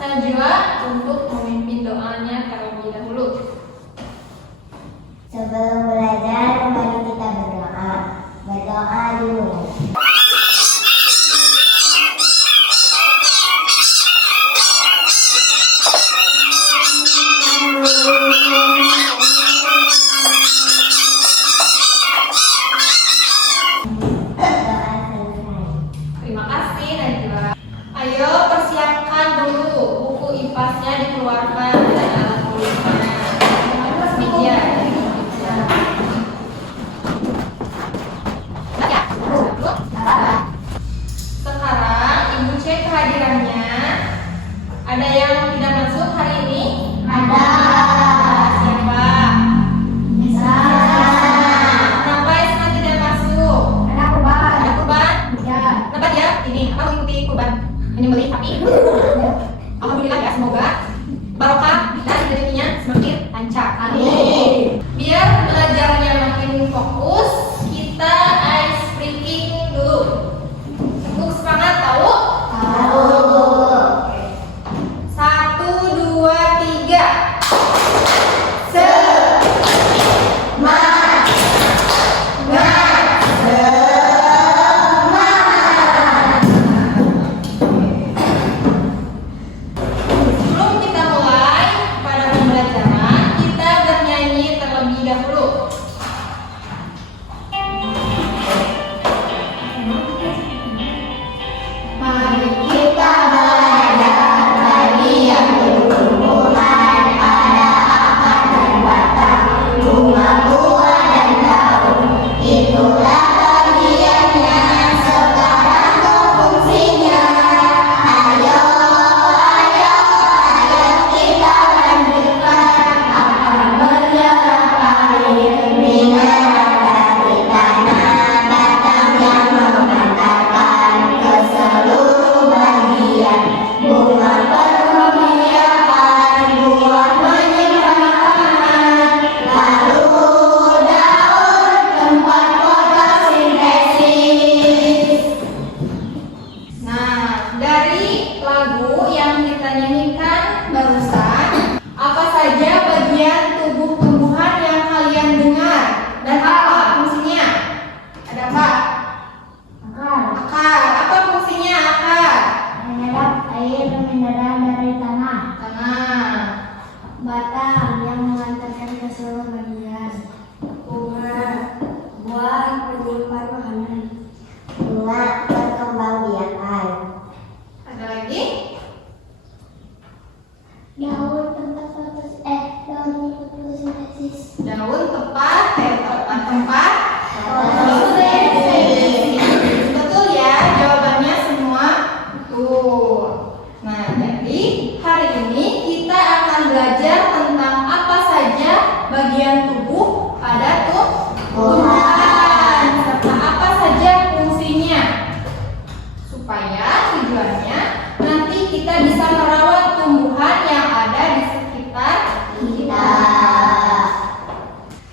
Najwa untuk memimpin doanya terlebih dahulu. Sebelum belajar, mari kita berdoa. Berdoa dulu. Terima kasih Najwa. Ayo persiapkan dulu buku IPAS-nya, dikeluarkan dan alat tulisnya. Meja. Sekarang Ibu cek kehadirannya. Ada yang tidak masuk hari ini? Ada. Siapa? Bisa. Kenapa Esma tidak masuk? Ada kuban. Ada Kuban? Ya. Kenapa dia? Ini aku mengikuti Kuban. Menyembelih sapi. Alhamdulillah ya, semoga barokah dan rezekinya semakin lancar. Amin. Biar belajarnya makin fokus, kita ice breaking dulu. Untuk semangat tahu? Tahu. Oke. 1, 2, 3. Sebelum kita mulai pada pembelajaran, kita bernyanyi terlebih dahulu. Mari kita belajar dari yang berhubungan pada akar dan batang, bunga-bunga dan daun. Itulah bagiannya, sekarang tuh fungsinya. Ayo, ayo, ayo kita lanjutkan. Akan menyerap air, mineral dari tanah, batang yang mengantarkan ke seluruh bagian. Bunga perhiasan, buah menyimpan makanan, lalu daun tempat fotosintesis. Nah, dari lagu yang kita nyanyikan barusan, apa saja bagian tubuh tumbuhan yang kalian dengar dan apa fungsinya? Ada apa? Akar. Akar. Apa fungsinya akar? Menyerap air mineral dari tanah. Tanah. Batang yang mengantarkan ke seluruh bagian. Bunga. Buah menyimpan makanan. Bunga berkembang biakan. Ada lagi? Daun tempat fotosintesis. Daun tempat Fotosintesis. betul ya, jawabannya semua betul. Nah, jadi hari ini kita akan belajar tentang apa saja bagian tubuh pada tumbuhan serta apa saja fungsinya, supaya tujuannya nanti kita bisa merawat tumbuhan yang ada di sekitar kita.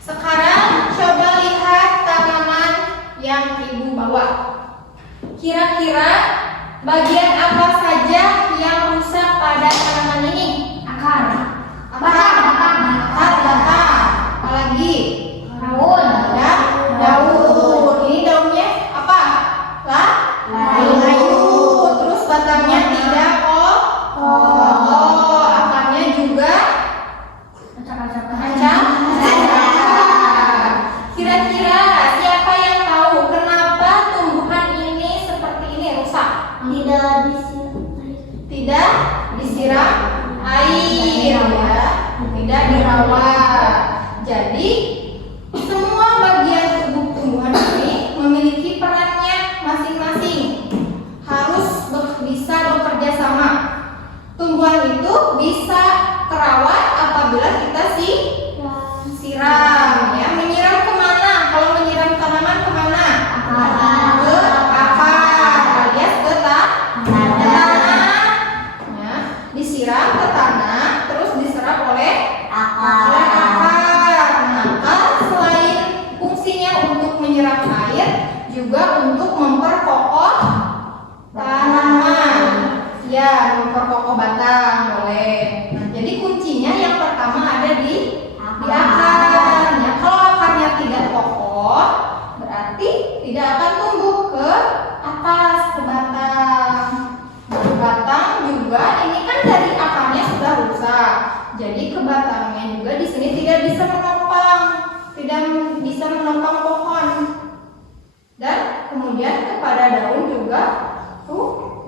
Sekarang coba lihat tanaman yang Ibu bawa. Kira-kira bagian apa saja yang rusak pada tanaman ini? Akar. Apa? Akar, batang. Apa lagi? Daun. Ada daun. Ini daunnya apa? Layu. Terus batangnya tidak kokoh. Akarnya juga Acak-acak. Kira-kira siapa yang tahu kenapa tumbuhan ini seperti ini rusak? Tidak disiram air ya, tidak dirawat. Jadi semua bagian tubuh tumbuhan ini memiliki perannya masing-masing. Harus bisa bekerja sama. Tumbuhan itu bisa terawat apabila kita siram ya. Menyiram kemana? Kalau menyiram tanaman kemana? Ke akar alias ke tanah ya. Disiram ke tanah terus diserap oleh akar. Nah, selain fungsinya untuk menyerap air, juga untuk memperkokoh tanaman ya, memperkokoh batang. Jadi ke batangnya juga di sini tidak bisa menopang pohon. Dan kemudian kepada daun juga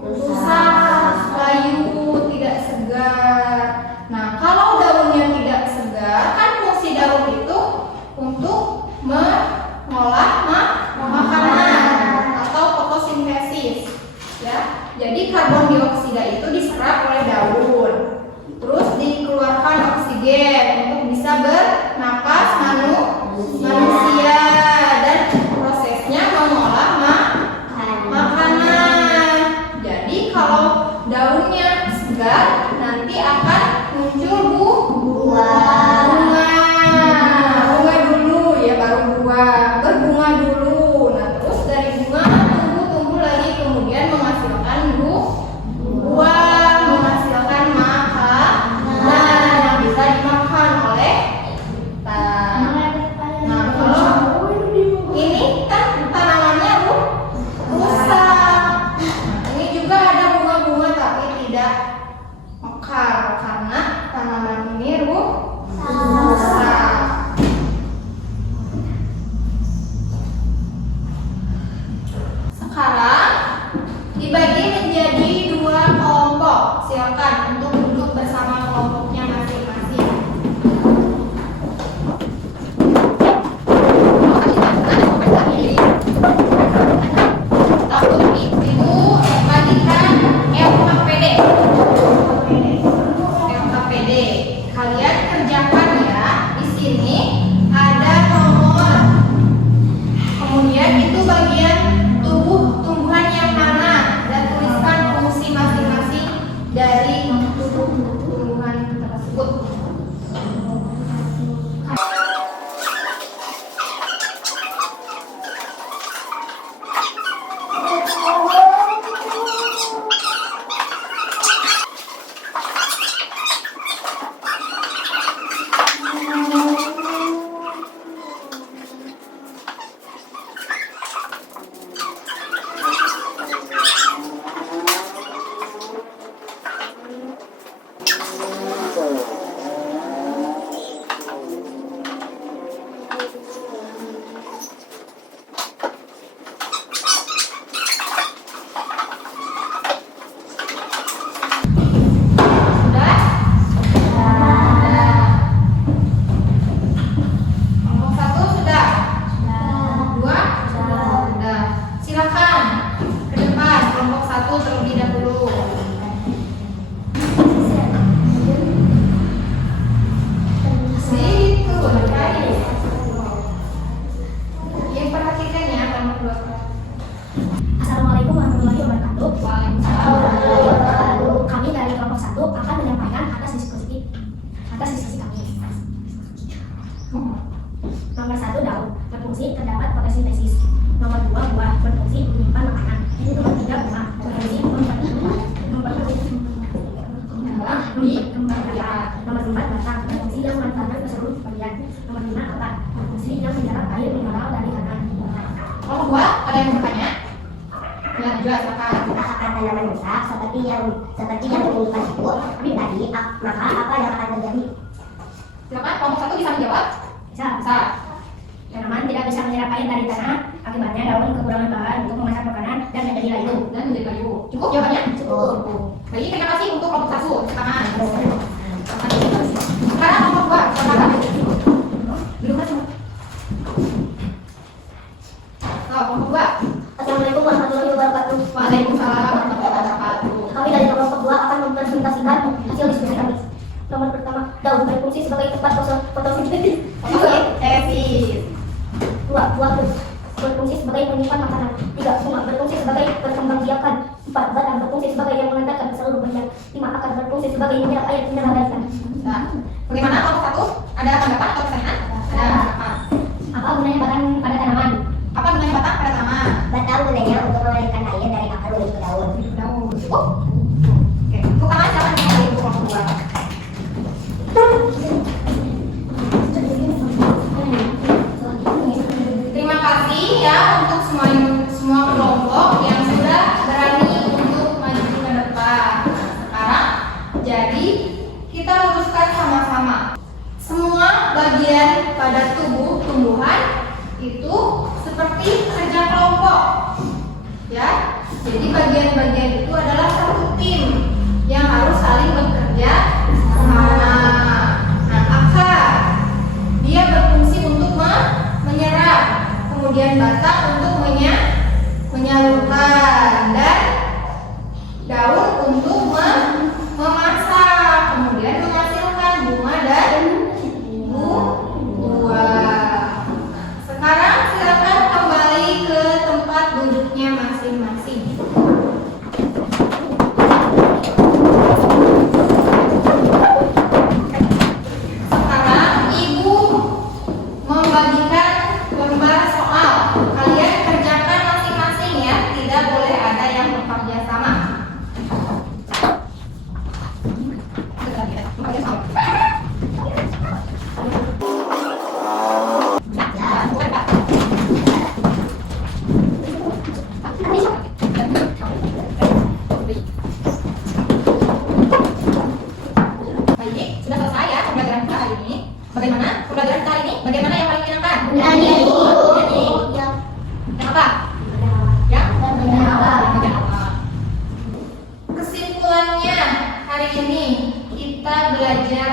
rusak, layu, tidak segar. Nah, kalau daunnya tidak segar, kan fungsi daun itu untuk mengolah makanan atau fotosintesis, ya. Jadi karbon dioksida itu diserap oleh daun, terus dikeluarkan oksigen untuk bisa bernapas manusia, dan prosesnya mengolah makanan. Jadi kalau daunnya segar, nanti akan muncul bunga dulu, ya, baru berbunga dulu. Nah, terus dari bunga tumbuh lagi, kemudian menghasilkan buah, menghasilkan makanan yang bisa dimakan oleh kita. Nah, kalau ini kan tanamannya rusak. Nah, ini juga ada bunga-bunga tapi tidak mekar karena tanaman ini rusak. Sekarang dibagi menjadi 2 kelompok. Silakan untuk duduk bersama kelompoknya masing-masing. Ibu bagikan LKPD. Kalian kerjakan ya. Di sini ada nomor. Kemudian itu bagian tumbuhan yang mana, dan tuliskan fungsi masing-masing dari tumbuhan tersebut. Assalamualaikum warahmatullahi wabarakatuh. Kami dari kelompok 1 akan menyampaikan atas diskusi kami. Nomor 1, daun berfungsi terdapat fotosintesis. Nomor 2, buah berfungsi menyimpan makanan. Nomor 3, bunga berfungsi kembang biak. Nomor 4, batang berfungsi yang memanfaatkan ke seluruh bagian. Nomor 5, akar berfungsi yang menyerap air mineral dari tanah. Nomor 2, ada yang bertanya? Ya, jelas akan tanaman rusak seperti yang ditunjukkan itu tadi, maka apa yang akan terjadi? Silakan, kelompok 1 bisa menjawab? Bisa. Tanaman tidak bisa menyerap air dari tanah, akibatnya daun kekurangan bahan untuk memasak makanan dan menjadi layu. Cukup jawabannya? Cukup. Baik, terima kasih untuk kelompok 1. Tangan. Sekarang kelompok 2, silakan. Duduk semua. Kelompok 2. Assalamualaikum warahmatullahi wabarakatuh. Waalaikumsalam warahmatullahi wabarakatuh. Kami dari kelompok 2 akan mempresentasikan hasil diskusi kami. Nomor pertama, daun berfungsi sebagai tempat fotosintesis. Buah berfungsi sebagai penyimpan makanan. 3, bunga berfungsi sebagai perkembangbiakan. 4, batang berfungsi sebagai yang mengantarkan ke seluruh bagian. 5, akar berfungsi sebagai menyerap air mineral dari tanah. Nah, bagaimana kelompok 1? Ada tanggapan atau pertanyaan? Ada tanggapan. Apa gunanya batang pada tanaman? Apa gunanya batang pada tanaman? Batang gunanya untuk mengalirkan air dari akar menuju ke daun. Cukup? Oke, untuk tangan silakan dimulai untuk kelompok 2. Terima kasih ya untuk semua kelompok yang sudah berani untuk maju ke depan. Sekarang jadi kita luruskan sama-sama. Semua bagian pada tubuh tumbuhan itu seperti kerja kelompok. Ya. Jadi bagian-bagian itu adalah satu tim yang harus saling bekerja sama. Nah, akar dia berfungsi untuk menyerap, kemudian batang untuk menyalurkan, dan daun untuk memasak, kemudian menghasilkan bunga dan buah. Sekarang silakan kembali ke tempat duduknya masing-masing. Sekarang Ibu membagikan lembar soal. Kalian kerjakan masing-masing ya, tidak boleh ada yang bekerja sama. Baik, sudah selesai ya pembelajaran kita hari ini. Bagaimana pembelajaran kita hari ini? Bagaimana yang paling menyenangkan? Menyanyi. Menyanyi. Yang apa? Yang Menyenangkan. menyenangkan. Kesimpulannya hari ini kita belajar